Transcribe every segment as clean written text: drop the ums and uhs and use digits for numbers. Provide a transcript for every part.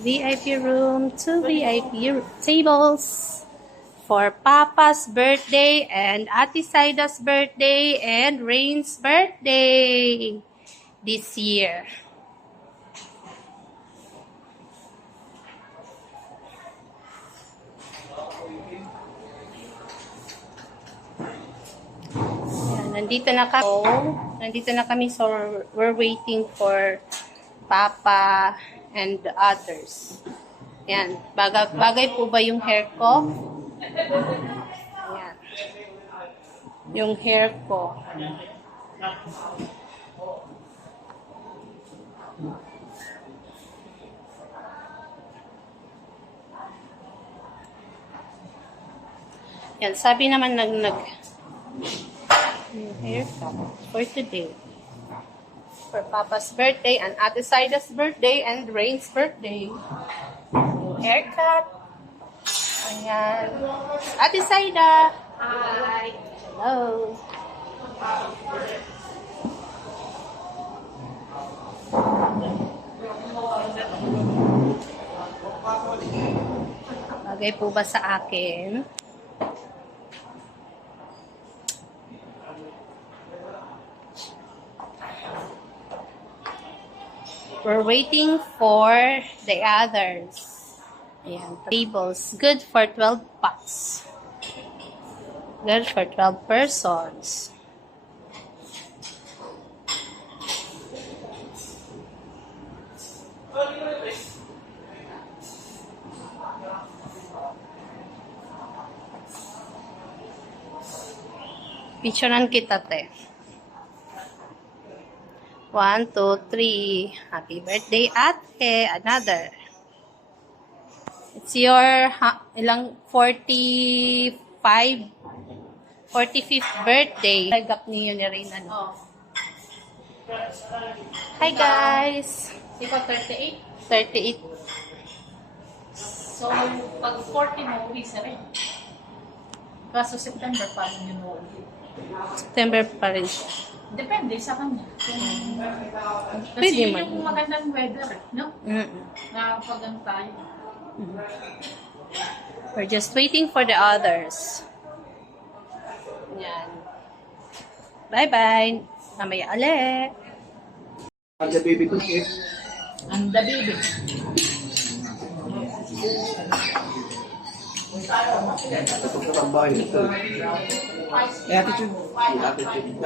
VIP room, 2 VIP tables for Papa's birthday and Ate Saida's birthday and Rain's birthday this year. Nandito na kami, so we're waiting for Papa and the others. Yan, bagay po ba yung hair ko? Yan. Yung hair ko. Yan, sabi naman haircut for today. For Papa's birthday and Ate Saida's birthday and Rain's birthday. New haircut. Ayan. Ate Saida. Hi. Hello. Bagay po ba sa akin? We're waiting for the others. Ayan, tables. Good for 12 pots. Good for 12 persons. Picturean kita, te. 1, 2, 3. Happy birthday, ate. Another. It's your ilang 45th birthday. Nag-up niyo ni Rain, ano? Hi, guys. Ikaw 38? 38. So, pag 40 mo, uwi sa rin. Kaso September pa rin yun uuwi. September pa rin siya. Depende sa kanya. Kasi Pwede yun man. yung magandang weather, no? Mm-mm. Nakakapagang tayo. We're just waiting for the others. Yan. Bye-bye. Mamaya ulit. The baby cookies. And the baby. Tapos na ang bahay nito. Attitude. Attitude.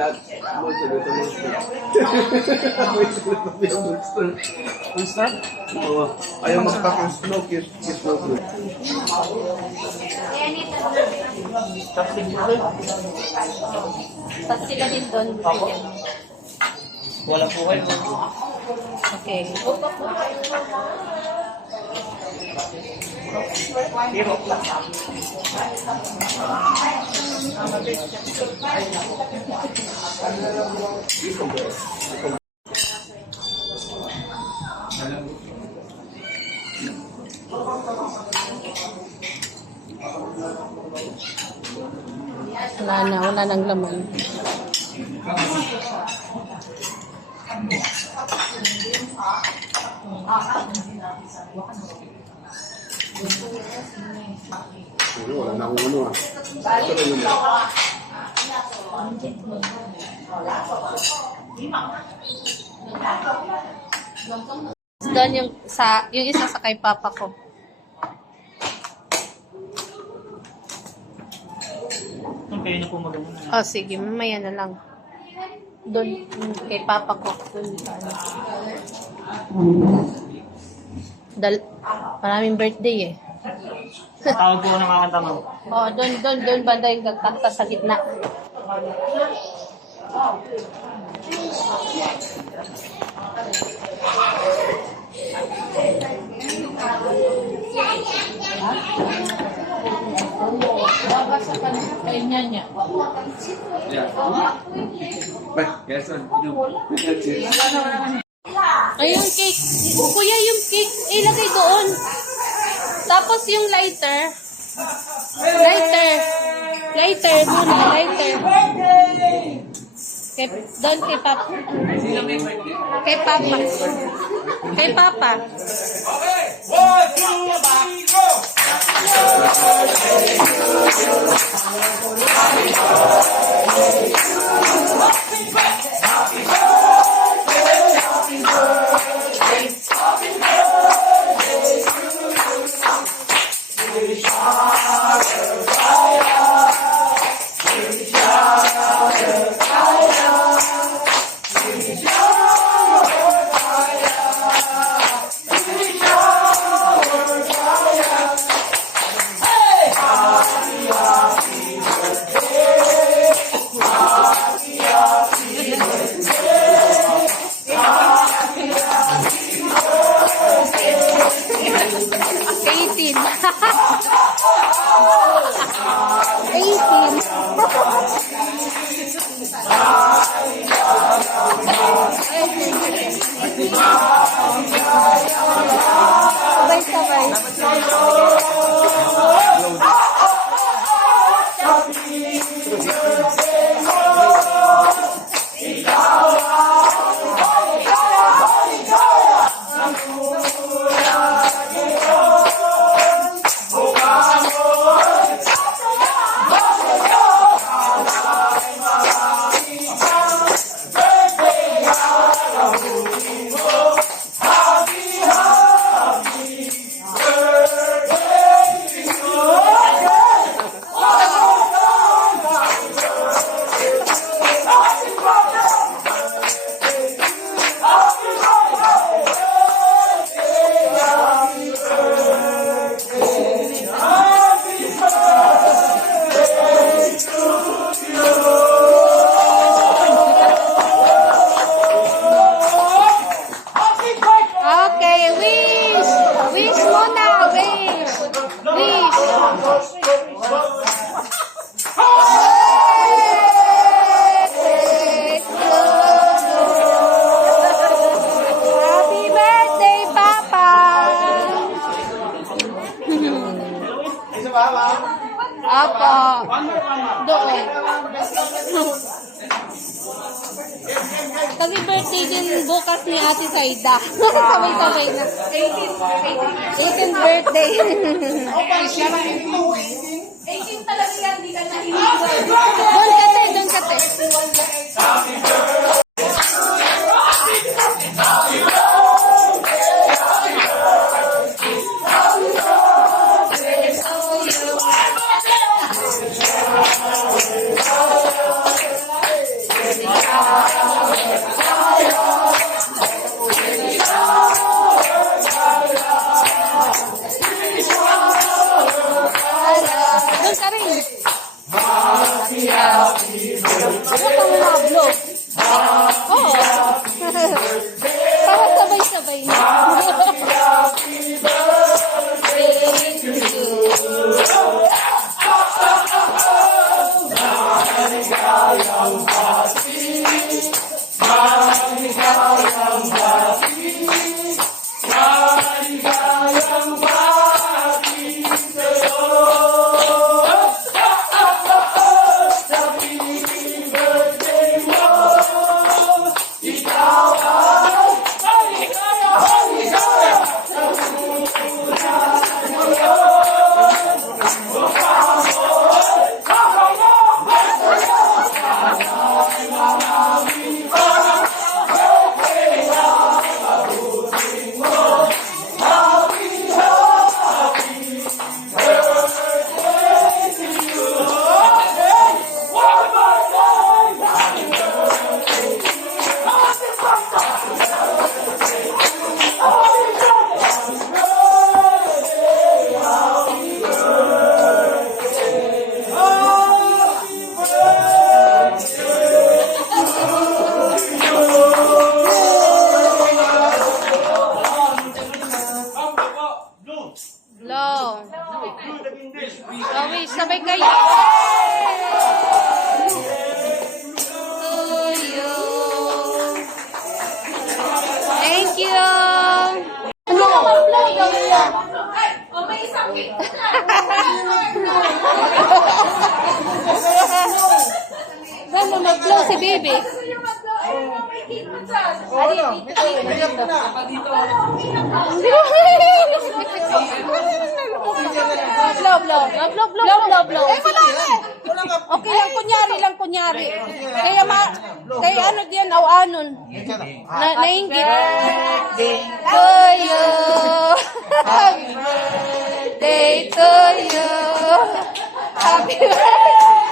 Monster? Oo. Ayaw magpak yung snow. Kiss mo. Tapos sila din doon. Wala po kayo. Okay. Zero. Wala nang laman. Wala na akong ano ah. Ito lang yun. Doon yung isa sa kay Papa ko. Kayo na po magano. Oh, sige, mamaya na lang. Doon, kay Papa ko. Doon. Maraming birthday eh. Tawag po ng kakanta mo. Oh, doon banda yung nagkanta sa gitna. Kanya niya. Bye. Yes, sir. That's it. Ayun, cake. Kuya, yung cake, ilagay doon. Tapos yung lighter. Lighter muna, lighter. Doon kay Papa. Kay Papa. 18. 18. Sabay-sabay. Okay, wish! Wish muna, wish! Wish! Happy birthday, Papa! Apo. Doon. Kasi birthday din bukas ni Ate Saida. Sabay-sabay na. 18th birthday. 18 talaga yan, di ka na Doon kate. Doon ka rin. Ano ka mga vlog? Oo. Para sabay-sabay na. Long. Wish, sabay kayo. To you. Thank you. Ano? O, may isang cake na. Saan mo mag-blow si baby? Gusto niyo mag-blow? Ayun, may cake pa dyan. Blow. Eh, wala na. Okay lang, kunyari. Kaya ano diyan, aw-anon. Nainggit. To you. Happy birthday to you. Happy birthday.